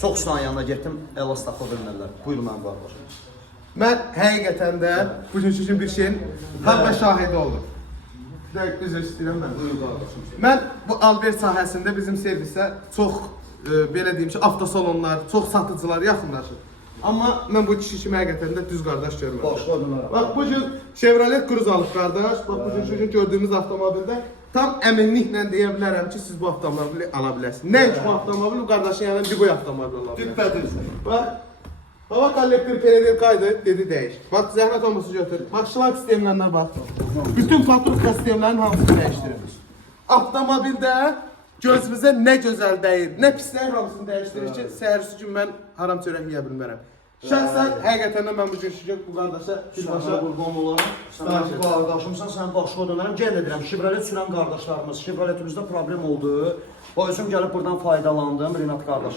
Çox ustanın yanına getdim, elas tapı bilmirlər. Buyurun mənim qardaşım. Mən həqiqətən də bugünkü gün bir şeyin haqqa şahidi oldum. Üzr istəyirəm mən. Buyurun qardaşım. Mən bu alver sahəsində bizim servisə çox, belə deyim ki, avtosalonlar, çox satıcılar yaxınlaşır. Amma mən bu kişi kimi həqiqətən də düz qardaş görmədim. Başqa ödünlərəm. Bax, bugün Chevrolet Cruze alıb qardaş. Bax, bugünkü gün gördüyümüz avtomobildə tam əminliklə deyə bilərəm ki, siz bu avtomobili ala bilərsiniz. Nəinki bu avtomobil, bu qardaşın yanında bir boy avtomobil ala bilərsiniz. Düppədirsən. Bax, hava kollektoru periodikaydı, dedi değiş. Bax, zəhmət olması götür. Bax, şlak sistemlərinə bax. Bütün patruka sistemlərinin hamısını dəyişdirir. Avtomobildə gözümüzə nə gözəl dəyir, nə pislər hamısını dəyişdirir ki, səhərisi gün mən haram çörək yeyə bilmərəm. Şəxsən, həqiqətən də mən bugün bu qardaşa birbaşa qurban olarım. Sən mənim qardaşımsan, sən başqa ödənlərəm. Gəlin edirəm, Chevrolet sürən qardaşlarımız, Chevroletimizdə problem oldu. O özüm gəlib buradan faydalandım, Rinat qardaş.